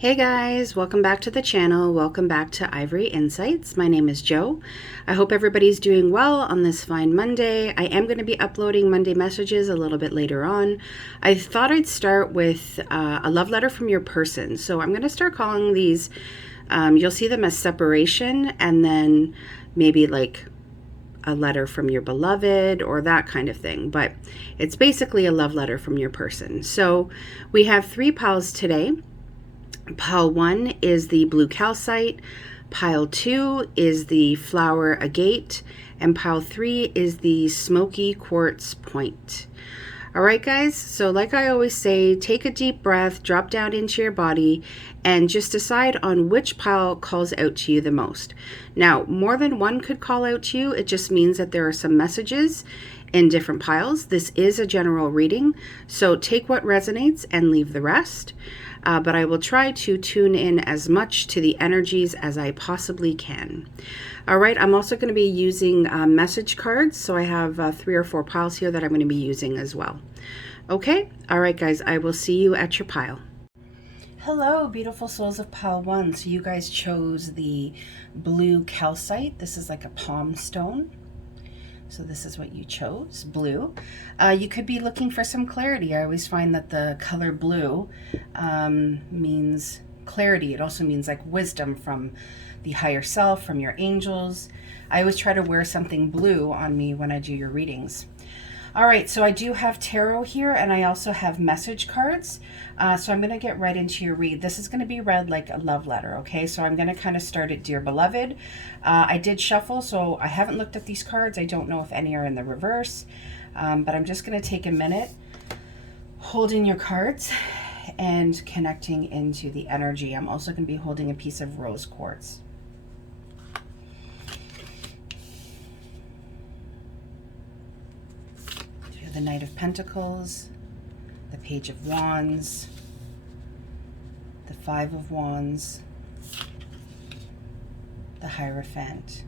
Hey guys, welcome back to the channel. Welcome back to Ivory Insights. My name is Jo. I hope everybody's doing well on this fine Monday. I am going to be uploading Monday messages a little bit later on. I thought I'd start with a love letter from your person. So I'm going to start calling these, you'll see them as separation, and then maybe like a letter from your beloved or that kind of thing. But it's basically a love letter from your person. So we have 3 piles today. Pile 1 is the blue calcite, pile 2 is the flower agate, and pile 3 is the smoky quartz point. All right, guys, so like I always say, take a deep breath, drop down into your body, and just decide on which pile calls out to you the most. Now, more than one could call out to you. It just means that there are some messages in different piles. This is a general reading, so take what resonates and leave the rest. But I will try to tune in as much to the energies as I possibly can. All right, I'm also going to be using message cards, so I have 3 or 4 piles here that I'm going to be using as well. Okay, all right, guys, I will see you at your pile. Hello, beautiful souls of pile 1. So you guys chose the blue calcite. This is like a palm stone. So this is what you chose, blue. You could be looking for some clarity. I always find that the color blue means clarity. It also means like wisdom from the higher self, from your angels. I always try to wear something blue on me when I do your readings. All right, so I do have tarot here, and I also have message cards. So I'm going to get right into your read. This is going to be read like a love letter, okay? So I'm going to kind of start at Dear Beloved. I did shuffle, so I haven't looked at these cards. I don't know if any are in the reverse, but I'm just going to take a minute holding your cards and connecting into the energy. I'm also going to be holding a piece of rose quartz. The Knight of Pentacles, the Page of Wands, the 5 of Wands, the Hierophant,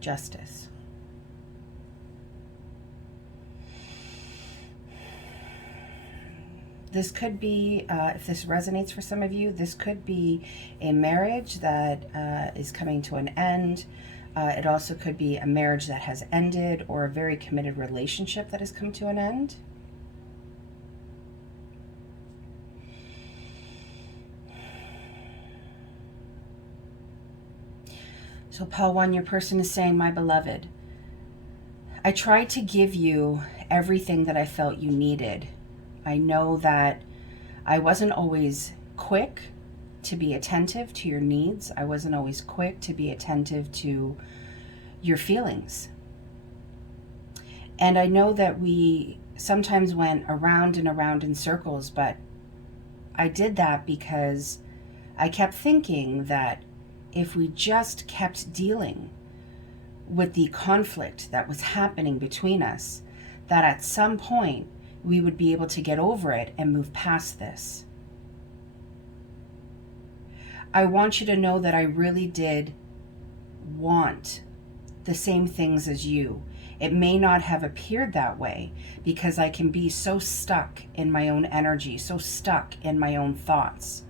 Justice. This could be, if this resonates for some of you, this could be a marriage that is coming to an end. It also could be a marriage that has ended, or a very committed relationship that has come to an end. So pile 1, your person is saying, my beloved, I tried to give you everything that I felt you needed. I know that I wasn't always quick to be attentive to your needs. I wasn't always quick to be attentive to your feelings. And I know that we sometimes went around and around in circles, but I did that because I kept thinking that if we just kept dealing with the conflict that was happening between us, that at some point we would be able to get over it and move past this. I want you to know that I really did want the same things as you. It may not have appeared that way because I can be so stuck in my own energy, so stuck in my own thoughts.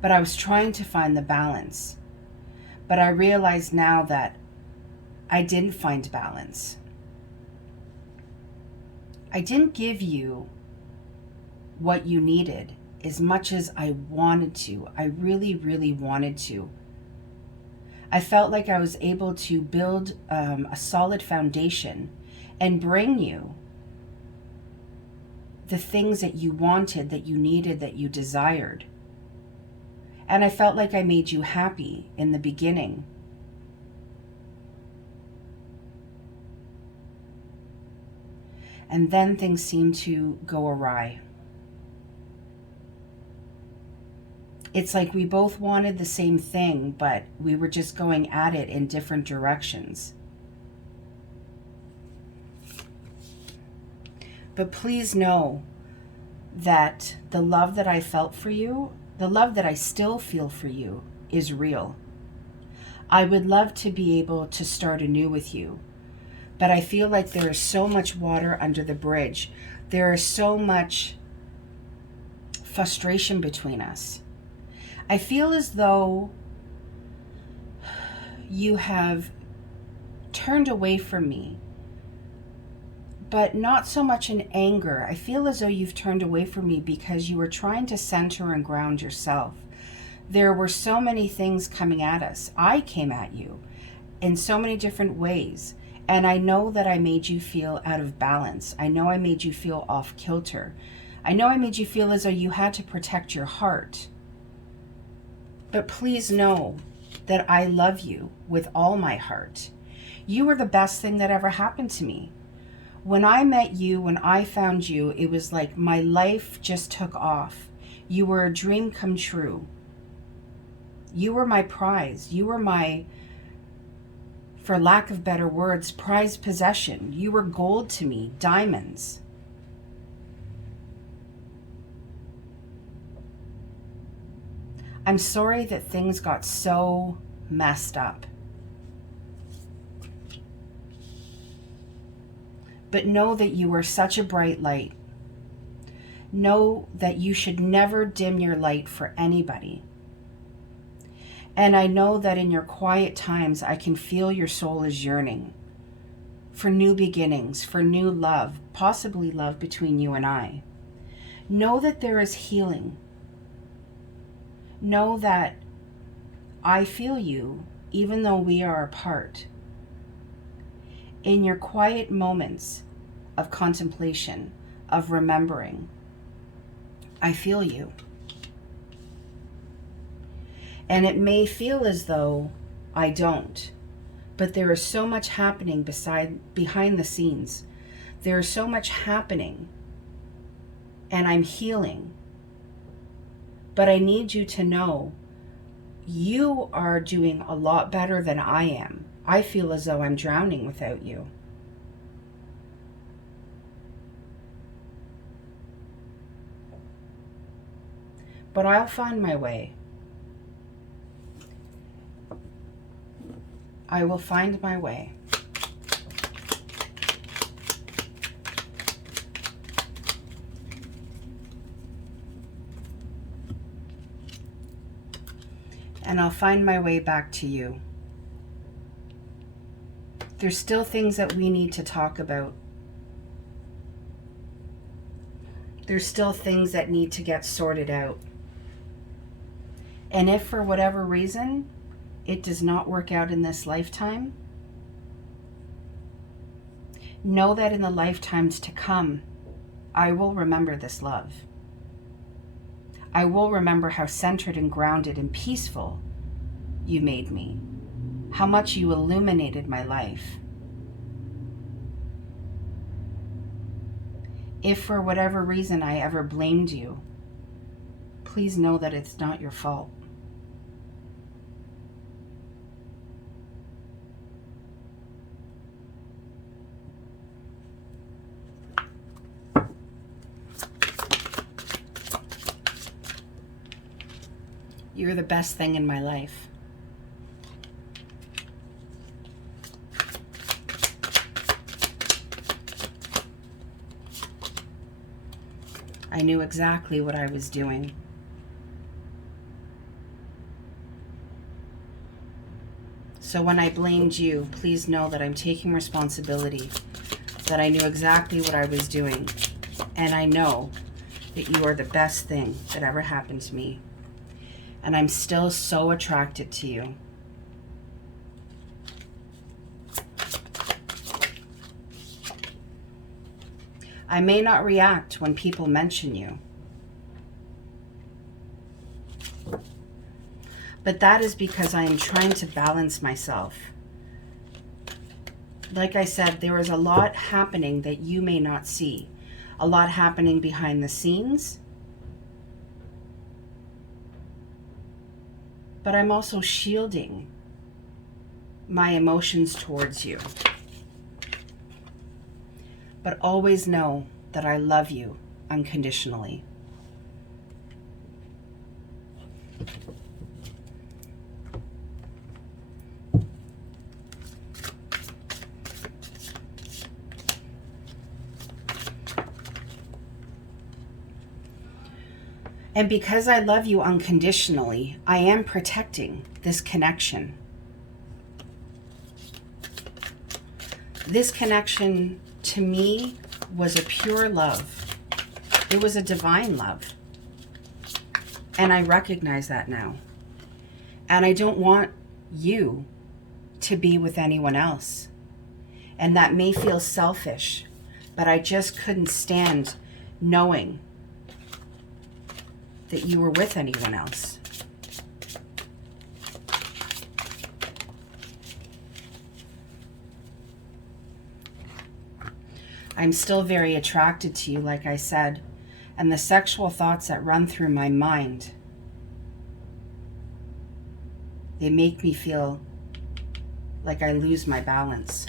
But I was trying to find the balance. But I realize now that I didn't find balance. I didn't give you what you needed as much as I wanted to. I really, really wanted to. I felt like I was able to build a solid foundation and bring you the things that you wanted, that you needed, that you desired. And I felt like I made you happy in the beginning. And then things seemed to go awry. It's like we both wanted the same thing, but we were just going at it in different directions. But please know that the love that I felt for you, the love that I still feel for you, is real. I would love to be able to start anew with you, but I feel like there is so much water under the bridge. There is so much frustration between us. I feel as though you have turned away from me, but not so much in anger. I feel as though you've turned away from me because you were trying to center and ground yourself. There were so many things coming at us. I came at you in so many different ways. And I know that I made you feel out of balance. I know I made you feel off kilter. I know I made you feel as though you had to protect your heart. But please know that I love you with all my heart. You were the best thing that ever happened to me. When I met you, when I found you, it was like my life just took off. You were a dream come true. You were my prize. You were my, for lack of better words, prized possession. You were gold to me, diamonds. I'm sorry that things got so messed up. But know that you are such a bright light. Know that you should never dim your light for anybody. And I know that in your quiet times, I can feel your soul is yearning for new beginnings, for new love, possibly love between you and I. Know that there is healing. Know that I feel you, even though we are apart. In your quiet moments of contemplation, of remembering, I feel you. And it may feel as though I don't, but there is so much happening behind the scenes. There is so much happening, and I'm healing. But I need you to know you are doing a lot better than I am. I feel as though I'm drowning without you. But I'll find my way. I will find my way. And I'll find my way back to you. There's still things that we need to talk about. There's still things that need to get sorted out. And if for whatever reason it does not work out in this lifetime, know that in the lifetimes to come, I will remember this love. I will remember how centered and grounded and peaceful you made me, how much you illuminated my life. If for whatever reason I ever blamed you, please know that it's not your fault. You're the best thing in my life. I knew exactly what I was doing. So when I blamed you, please know that I'm taking responsibility, that I knew exactly what I was doing, and I know that you are the best thing that ever happened to me. And I'm still so attracted to you. I may not react when people mention you, but that is because I am trying to balance myself. Like I said, there is a lot happening that you may not see, a lot happening behind the scenes. But I'm also shielding my emotions towards you. But always know that I love you unconditionally. And because I love you unconditionally, I am protecting this connection. This connection to me was a pure love. It was a divine love. And I recognize that now. And I don't want you to be with anyone else. And that may feel selfish, but I just couldn't stand knowing that you were with anyone else. I'm still very attracted to you, like I said, and the sexual thoughts that run through my mind, they make me feel like I lose my balance.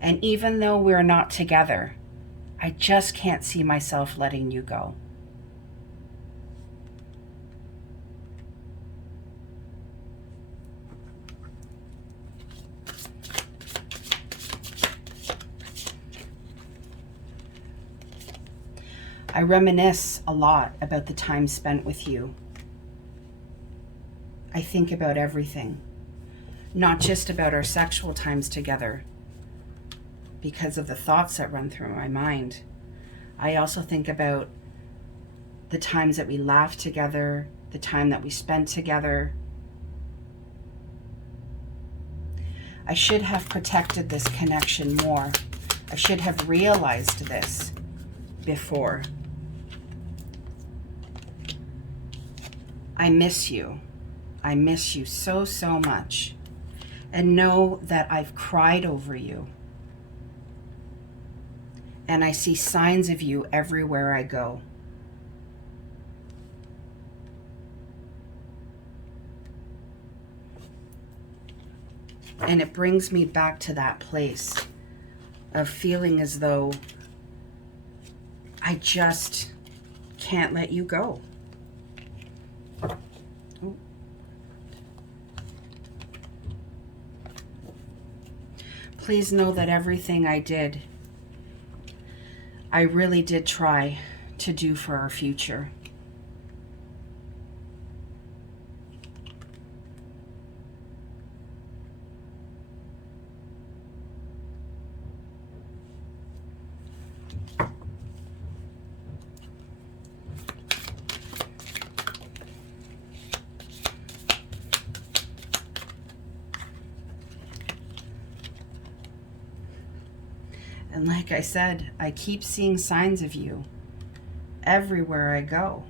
And even though we're not together, I just can't see myself letting you go. I reminisce a lot about the time spent with you. I think about everything, not just about our sexual times together, because of the thoughts that run through my mind. I also think about the times that we laughed together, the time that we spent together. I should have protected this connection more. I should have realized this before. I miss you. I miss you so, so much. And know that I've cried over you. And I see signs of you everywhere I go. And it brings me back to that place of feeling as though I just can't let you go. Please know that everything I did, I really did try to do for our future. And like I said, I keep seeing signs of you everywhere I go.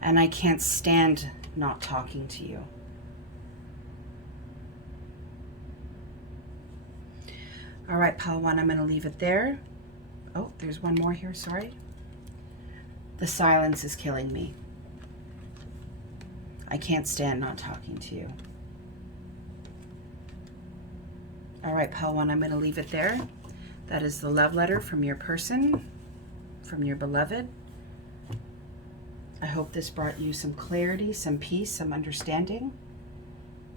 And I can't stand not talking to you. All right, pile one, I'm going to leave it there. Oh, there's one more here, sorry. The silence is killing me. I can't stand not talking to you. All right, pile one, I'm going to leave it there. That is the love letter from your person, from your beloved. I hope this brought you some clarity, some peace, some understanding.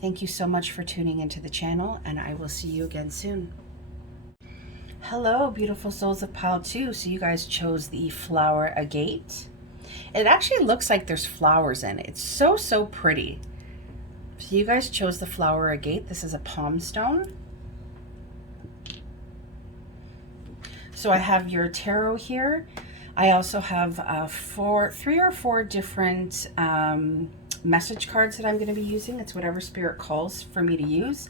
Thank you so much for tuning into the channel, and I will see you again soon. Hello, beautiful souls of pile two. So you guys chose the flower agate. It actually looks like there's flowers in it. It's so, so pretty. So you guys chose the flower agate. This is a palm stone. So I have your tarot here. I also have 3 or 4 different message cards that I'm going to be using. It's whatever spirit calls for me to use.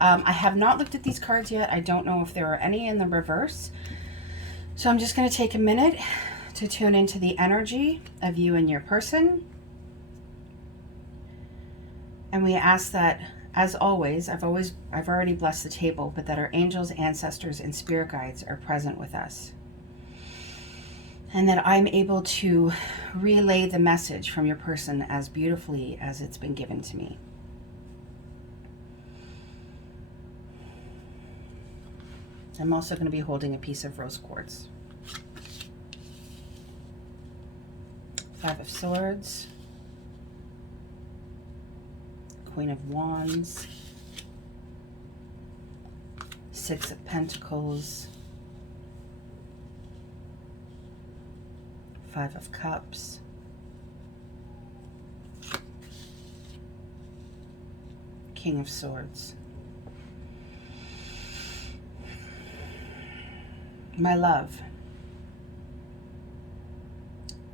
I have not looked at these cards yet. I don't know if there are any in the reverse. So I'm just going to take a minute to tune into the energy of you and your person. And we ask that, as always, I've already blessed the table, but that our angels, ancestors, and spirit guides are present with us. And that I'm able to relay the message from your person as beautifully as it's been given to me. I'm also going to be holding a piece of rose quartz. 5 of Swords. Queen of Wands, 6 of Pentacles, Five of Cups. King of Swords. My love,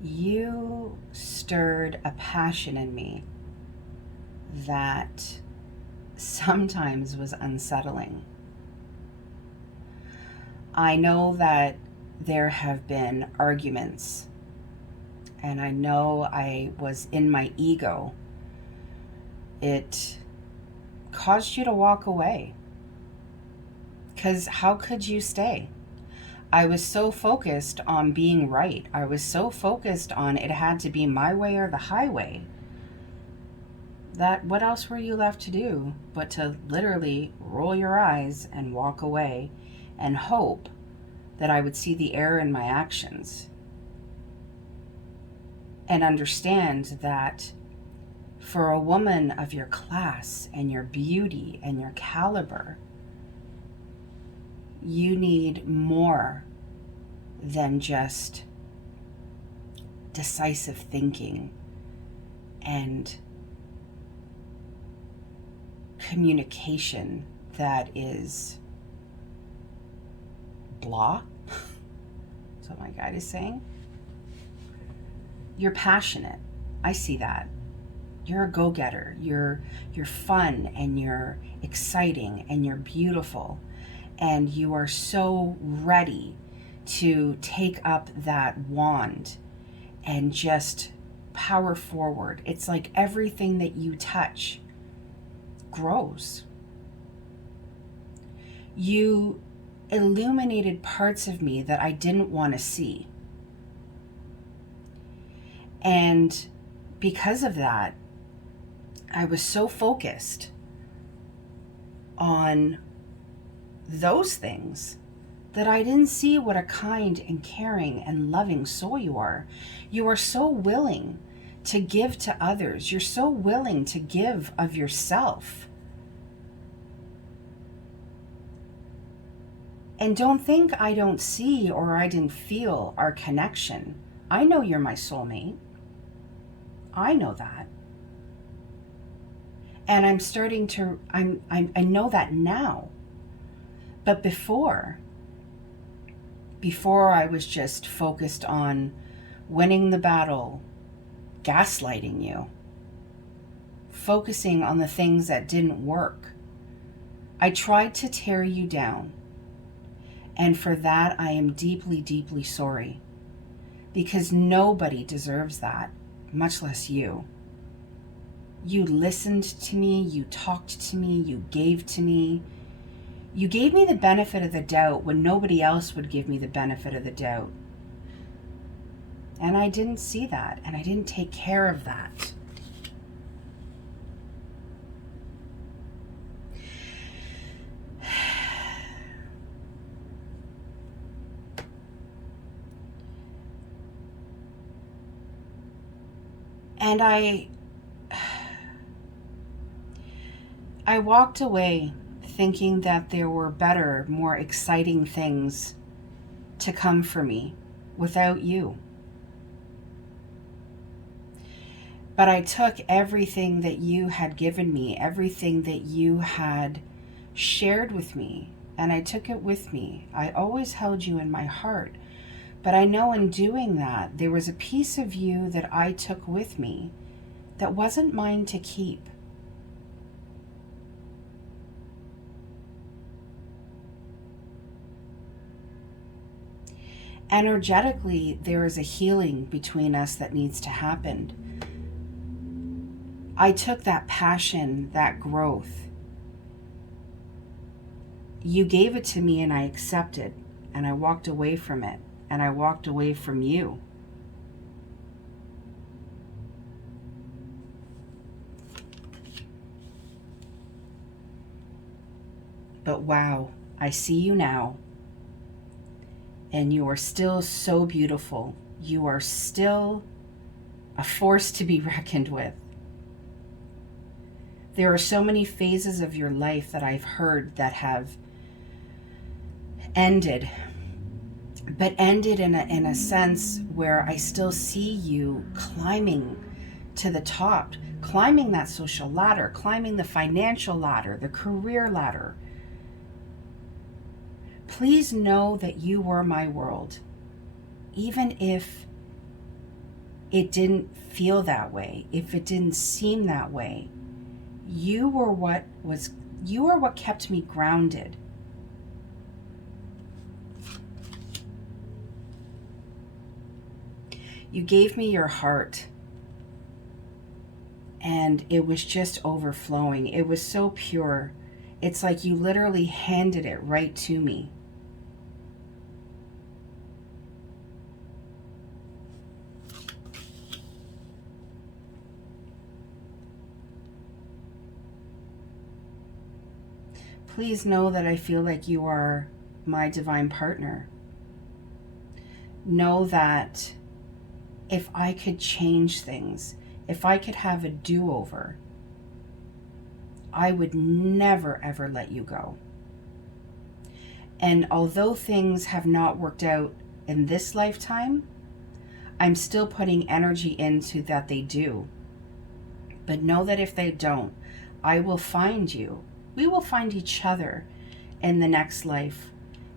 you stirred a passion in me that sometimes was unsettling. I know that there have been arguments, and I know I was in my ego. It caused you to walk away. Because how could you stay? I was so focused on being right. I was so focused on it had to be my way or the highway, that what else were you left to do but to literally roll your eyes and walk away and hope that I would see the error in my actions and understand that for a woman of your class and your beauty and your caliber, you need more than just decisive thinking and communication that is blah. That's what my guide is saying. You're passionate. I see that. You're a go-getter. You're fun, and you're exciting, and you're beautiful, and you are so ready to take up that wand and just power forward. It's like everything that you touch grows. You illuminated parts of me that I didn't want to see. And because of that, I was so focused on those things that I didn't see what a kind and caring and loving soul you are. You are so willing to give to others. You're so willing to give of yourself. And don't think I don't see or I didn't feel our connection. I know you're my soulmate. I know that. And I'm starting to, I know that now. But before I was just focused on winning the battle, gaslighting you, focusing on the things that didn't work. I tried to tear you down. And for that, I am deeply, deeply sorry. Because nobody deserves that, much less you. You listened to me, you talked to me, you gave to me. You gave me the benefit of the doubt when nobody else would give me the benefit of the doubt. And I didn't see that, and I didn't take care of that. And I walked away thinking that there were better, more exciting things to come for me without you. But I took everything that you had given me, everything that you had shared with me, and I took it with me. I always held you in my heart. But I know in doing that, there was a piece of you that I took with me that wasn't mine to keep. Energetically, there is a healing between us that needs to happen. I took that passion, that growth. You gave it to me and I accepted, and I walked away from it, and I walked away from you. But wow, I see you now. And you are still so beautiful. You are still a force to be reckoned with. There are so many phases of your life that I've heard that have ended. but ended in a sense where I still see you climbing to the top, climbing that social ladder, climbing the financial ladder, the career ladder. Please know that you were my world, even if it didn't feel that way, if it didn't seem that way. You were what kept me grounded. You gave me your heart, and it was just overflowing. It was so pure. It's like you literally handed it right to me. Please know that I feel like you are my divine partner. Know that if I could change things, if I could have a do-over, I would never ever let you go. And although things have not worked out in this lifetime, I'm still putting energy into that they do. But know that if they don't, I will find you. We will find each other in the next life,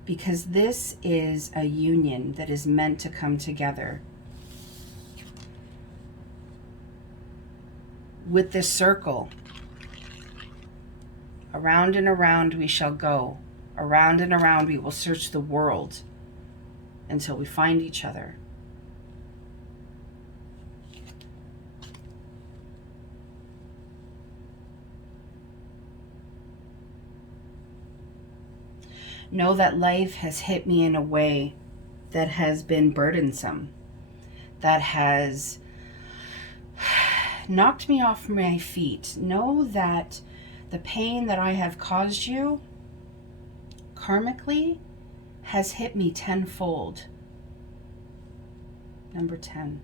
because this is a union that is meant to come together. With this circle, around and around we shall go. Around and around we will search the world until we find each other. Know that life has hit me in a way that has been burdensome, that has knocked me off my feet. Know that the pain that I have caused you karmically has hit me tenfold. Number 10.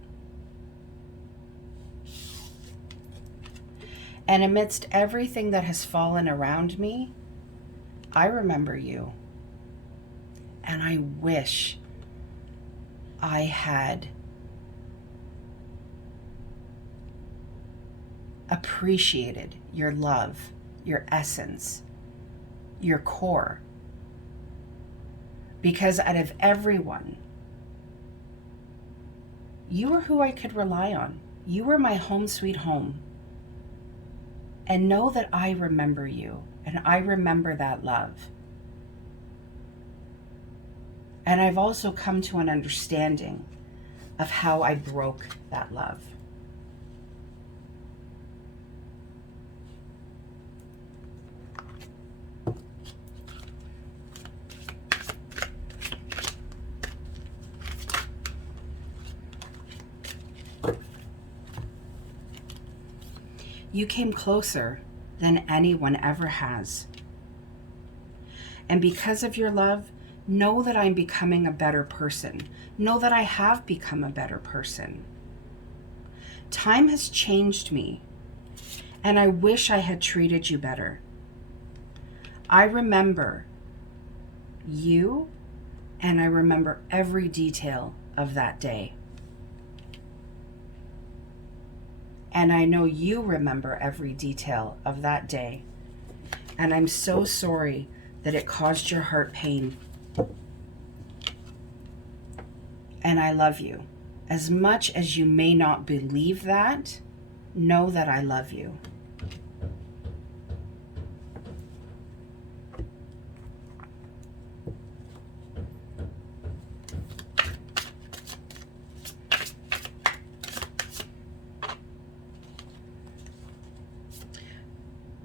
And amidst everything that has fallen around me, I remember you. And I wish I had appreciated your love, your essence, your core. Because out of everyone, you were who I could rely on. You were my home sweet home. And know that I remember you, and I remember that love. And I've also come to an understanding of how I broke that love. You came closer than anyone ever has. And because of your love, know that I'm becoming a better person. Know that I have become a better person. Time has changed me, and I wish I had treated you better. I remember you, and I remember every detail of that day. And I know you remember every detail of that day. And I'm so sorry that it caused your heart pain. And I love you. As much as you may not believe that, know that I love you.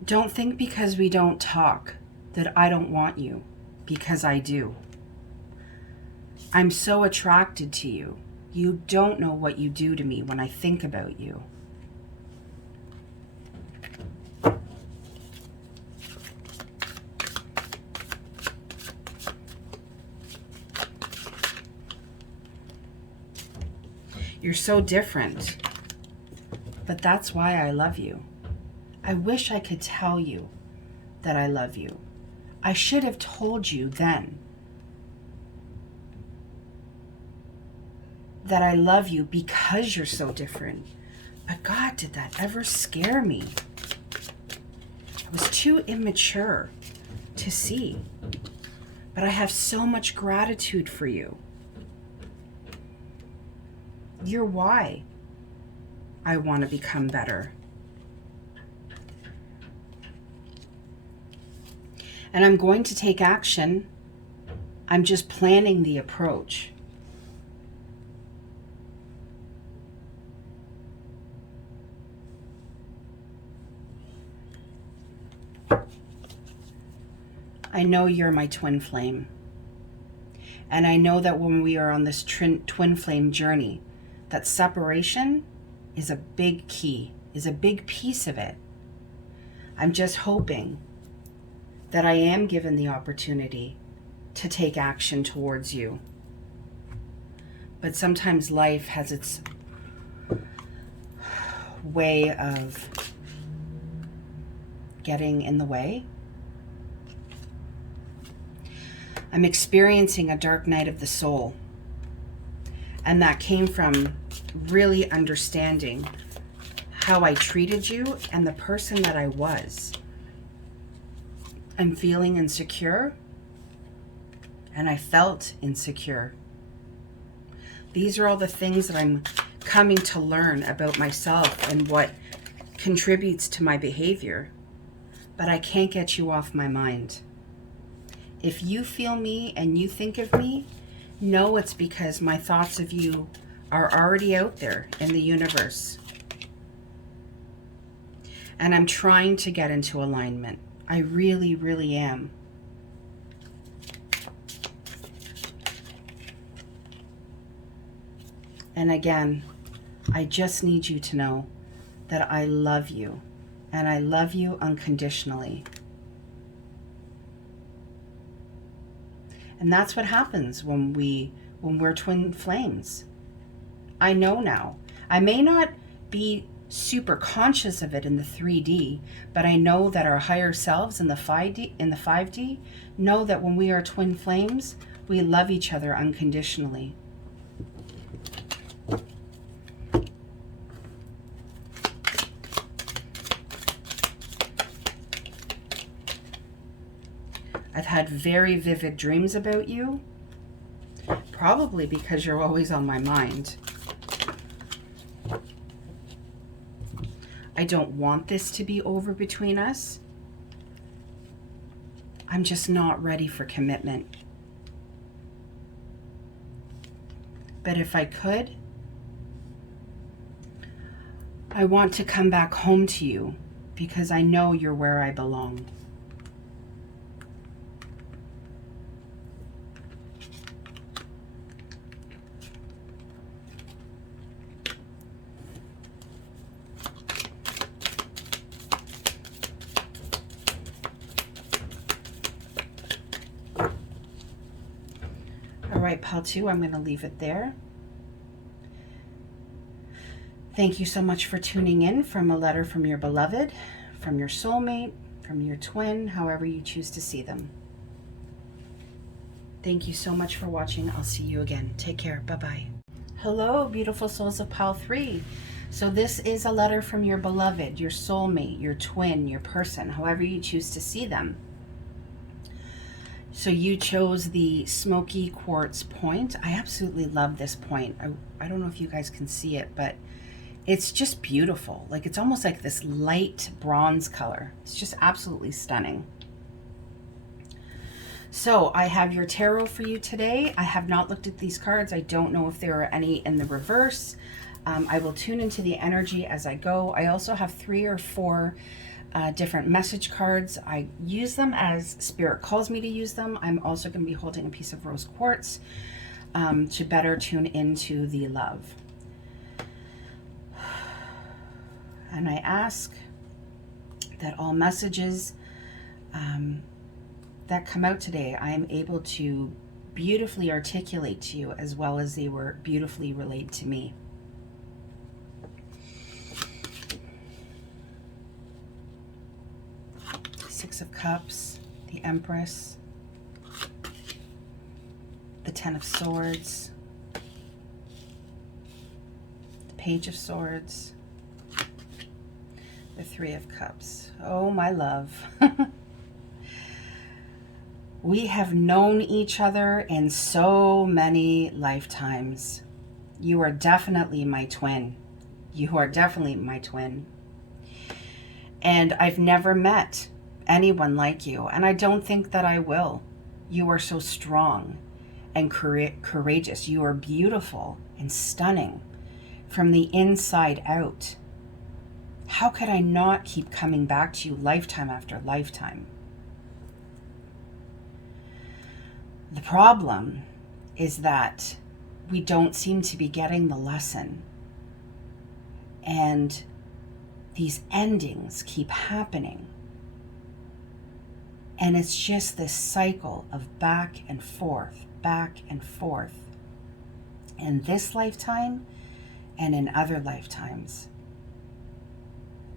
Don't think because we don't talk that I don't want you, because I do. I'm so attracted to you. You don't know what you do to me when I think about you. You're so different, but that's why I love you. I wish I could tell you that I love you. I should have told you then. that I love you because you're so different. But God, did that ever scare me? I was too immature to see. But I have so much gratitude for you. You're why I want to become better. And I'm going to take action. I'm just planning the approach. I know you're my twin flame. And I know that when we are on this twin flame journey, that separation is a big key, is a big piece of it. I'm just hoping that I am given the opportunity to take action towards you. But sometimes life has its way of getting in the way. I'm experiencing a dark night of the soul. And that came from really understanding how I treated you and the person that I was. I'm feeling insecure, and I felt insecure. These are all the things that I'm coming to learn about myself and what contributes to my behavior. But I can't get you off my mind. If you feel me and you think of me, know it's because my thoughts of you are already out there in the universe. And I'm trying to get into alignment. I really, really am. And again, I just need you to know that I love you, and I love you unconditionally. And that's what happens when we're twin flames. I know now. I may not be super conscious of it in the 3D, but I know that our higher selves in the 5D know that when we are twin flames, we love each other unconditionally. I've had very vivid dreams about you, probably because you're always on my mind. I don't want this to be over between us. I'm just not ready for commitment. But if I could, I want to come back home to you because I know you're where I belong. All right, pile 2, I'm going to leave it there. Thank you so much for tuning in from a letter from your beloved, from your soulmate, from your twin, however you choose to see them. Thank you so much for watching. I'll see you again. Take care. Bye-bye. Hello, beautiful souls of pile 3. So this is a letter from your beloved, your soulmate, your twin, your person, however you choose to see them. So you chose the smoky quartz point. I absolutely love this point. I don't know if you guys can see it, but it's just beautiful. Like, it's almost like this light bronze color. It's just absolutely stunning. So I have your tarot for you today. I have not looked at these cards. I don't know if there are any in the reverse. I will tune into the energy as I go. I also have 3 or 4 different message cards. I use them as Spirit calls me to use them. I'm also going to be holding a piece of rose quartz to better tune into the love. And I ask that all messages that come out today, I am able to beautifully articulate to you as well as they were beautifully relayed to me. Six of Cups, the Empress, the Ten of Swords, Page of Swords, the Three of Cups. Oh, my love. We have known each other in so many lifetimes. You are definitely my twin. You are definitely my twin. And I've never met anyone like you, and I don't think that I will. You are so strong and courageous. You are beautiful and stunning from the inside out. How could I not keep coming back to you lifetime after lifetime? The problem is that we don't seem to be getting the lesson. And these endings keep happening. And it's just this cycle of back and forth, back and forth. In this lifetime and in other lifetimes.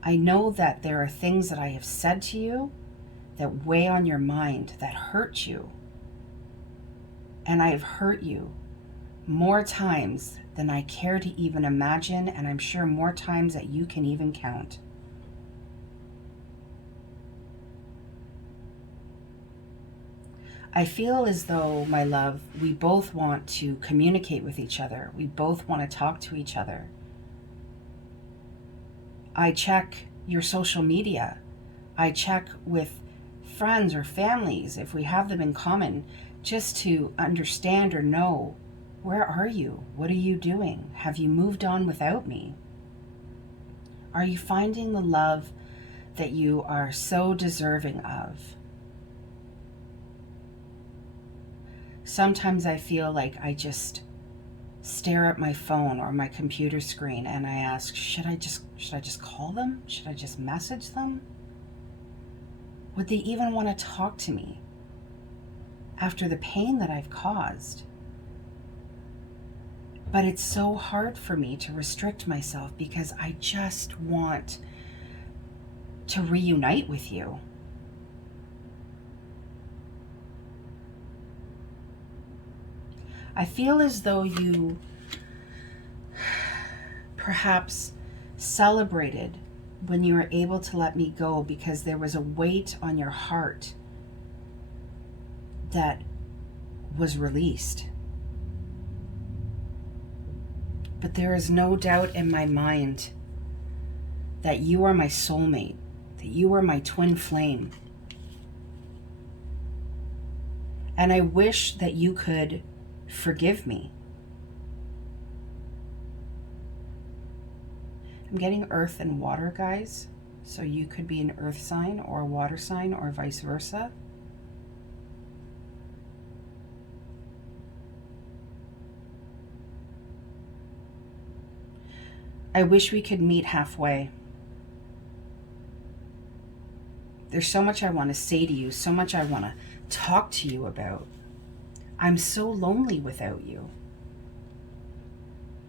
I know that there are things that I have said to you that weigh on your mind, that hurt you. And I have hurt you more times than I care to even imagine, and I'm sure more times that you can even count. I feel as though, my love, we both want to communicate with each other. We both want to talk to each other. I check your social media. I check with friends or families, if we have them in common, just to understand or know, where are you? What are you doing? Have you moved on without me? Are you finding the love that you are so deserving of? Sometimes I feel like I just stare at my phone or my computer screen and I ask, should I just call them? Should I just message them? Would they even want to talk to me after the pain that I've caused? But it's so hard for me to restrict myself because I just want to reunite with you. I feel as though you perhaps celebrated when you were able to let me go because there was a weight on your heart that was released. But there is no doubt in my mind that you are my soulmate, that you are my twin flame. And I wish that you could forgive me. I'm getting earth and water, guys. So you could be an earth sign or a water sign or vice versa. I wish we could meet halfway. There's so much I want to say to you, so much I want to talk to you about. I'm so lonely without you.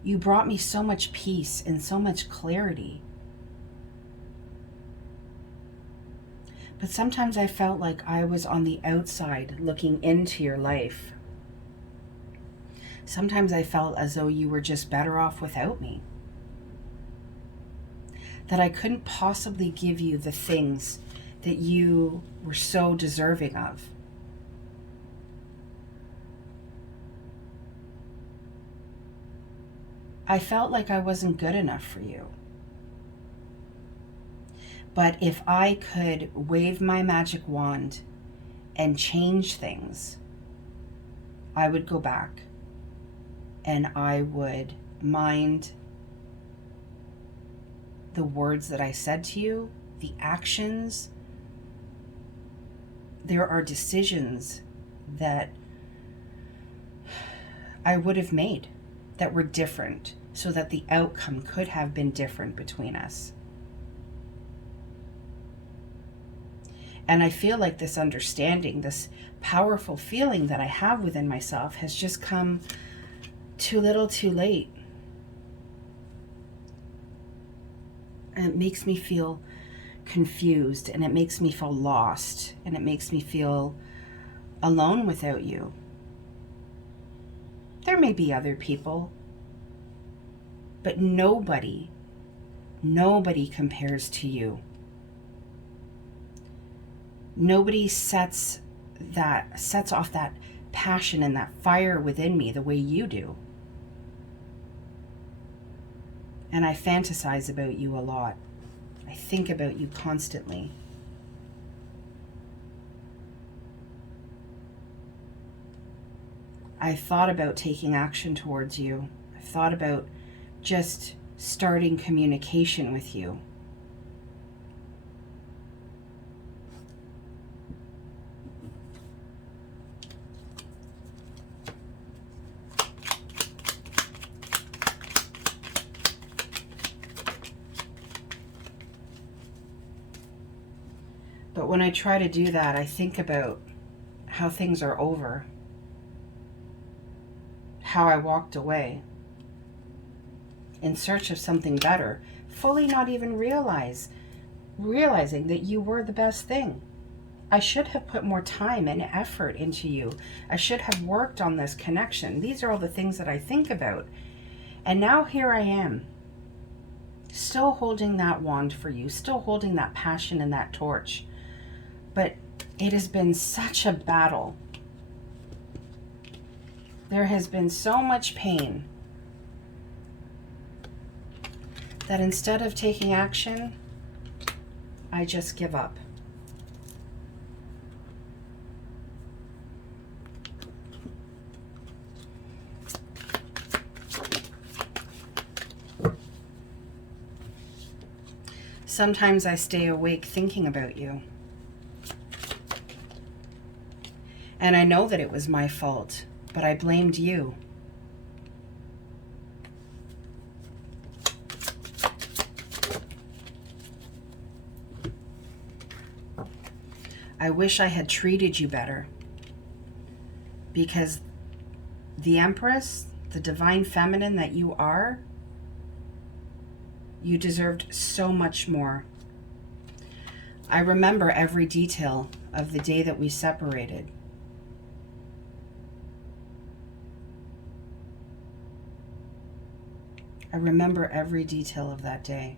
You brought me so much peace and so much clarity. But sometimes I felt like I was on the outside looking into your life. Sometimes I felt as though you were just better off without me. That I couldn't possibly give you the things that you were so deserving of. I felt like I wasn't good enough for you. But if I could wave my magic wand and change things, I would go back and I would mind the words that I said to you, the actions. There are decisions that I would have made that were different so that the outcome could have been different between us. And I feel like this understanding, this powerful feeling that I have within myself has just come too little too late. And it makes me feel confused, and it makes me feel lost, and it makes me feel alone without you. There may be other people, But nobody compares to you. Nobody sets off that passion and that fire within me the way you do. And I fantasize about you a lot. I think about you constantly. I thought about taking action towards you. I thought about just starting communication with you. But when I try to do that, I think about how things are over, how I walked away in search of something better, fully not even realizing that you were the best thing. I should have put more time and effort into you. I should have worked on this connection. These are all the things that I think about. And now here I am, still holding that wand for you, still holding that passion and that torch. But it has been such a battle. There has been so much pain that instead of taking action, I just give up. Sometimes I stay awake thinking about you. And I know that it was my fault, but I blamed you. I wish I had treated you better, because the Empress, the divine feminine that you are, you deserved so much more. I remember every detail of the day that we separated. I remember every detail of that day.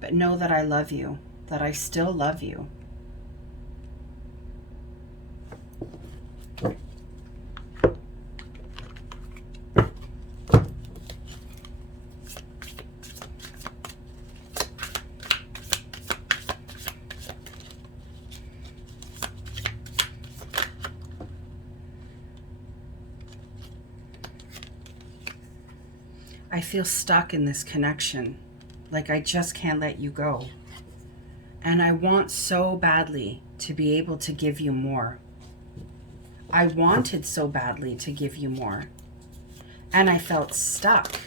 But know that I love you, that I still love you. I feel stuck in this connection, like I just can't let you go. And I want so badly to be able to give you more. I wanted so badly to give you more. And I felt stuck.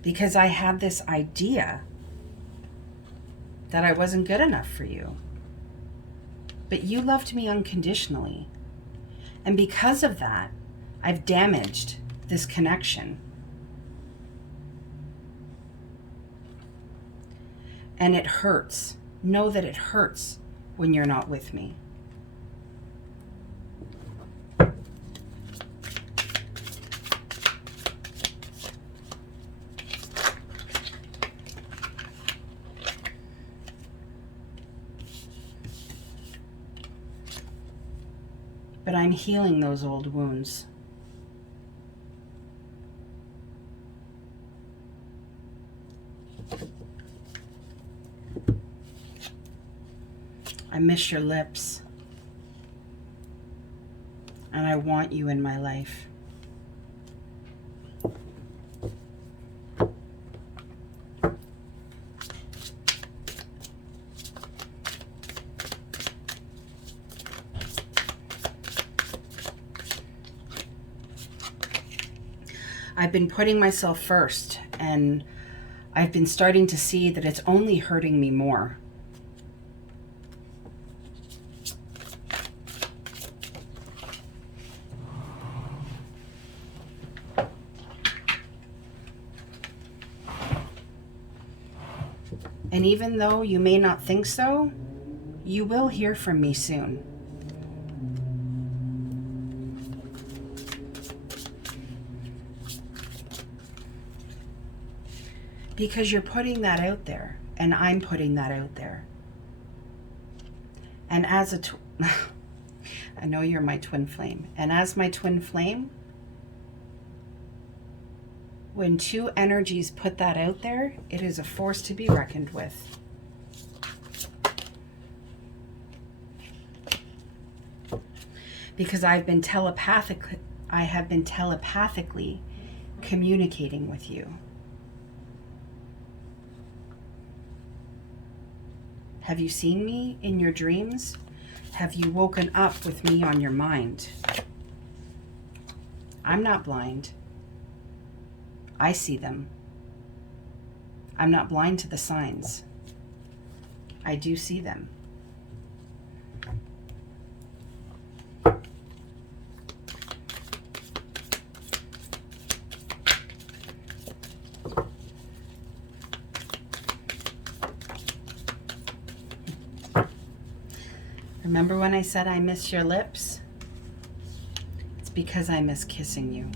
Because I had this idea that I wasn't good enough for you. But you loved me unconditionally. And because of that, I've damaged this connection. And it hurts. Know that it hurts when you're not with me. But I'm healing those old wounds. I miss your lips. And I want you in my life. I've been putting myself first, and I've been starting to see that it's only hurting me more. And even though you may not think so, you will hear from me soon. Because you're putting that out there, and I'm putting that out there. And as a I know you're my twin flame. And as my twin flame, when two energies put that out there, it is a force to be reckoned with. Because I have been telepathically communicating with you. Have you seen me in your dreams? Have you woken up with me on your mind? I'm not blind. I see them. I'm not blind to the signs. I do see them. Remember when I said I miss your lips? It's because I miss kissing you.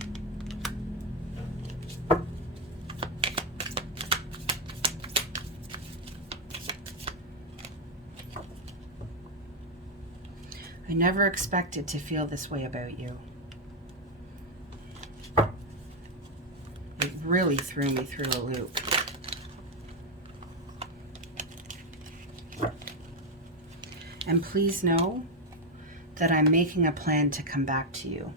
I never expected to feel this way about you. It really threw me through a loop. And please know that I'm making a plan to come back to you.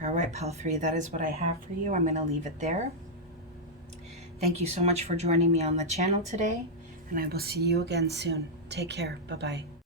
All right, Pal 3, that is what I have for you. I'm going to leave it there. Thank you so much for joining me on the channel today, and I will see you again soon. Take care. Bye-bye.